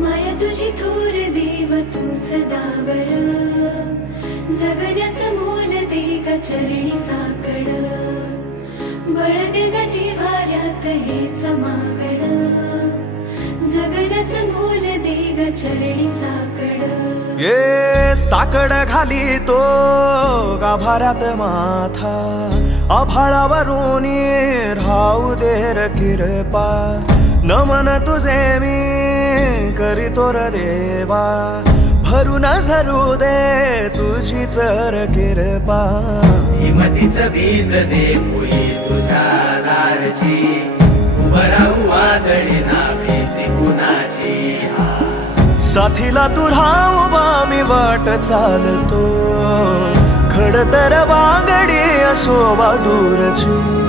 माया तुझी थोर देव तू सदा बर. जगण्याचं मोल ते का चरणी साकड. बळ दे गा जिव्हाऱ्यात हे समागड जगण्याचं मोल दे गा चरणी साकड. ये साकड घाली तो गाभाऱ्यात माथा. आभाळावरून राहू दे र किरपा नमन तुझे मी करीतो र देवा. भरून झरू दे तुझी चर किरपा हिमतीचं बीज दे तुझ्या दारची. उभं राहू वादळी ना भीती कुणाची हा साथीला तू राहू मी वाट चालतो. खडतर वागडी શોભા દૂર છું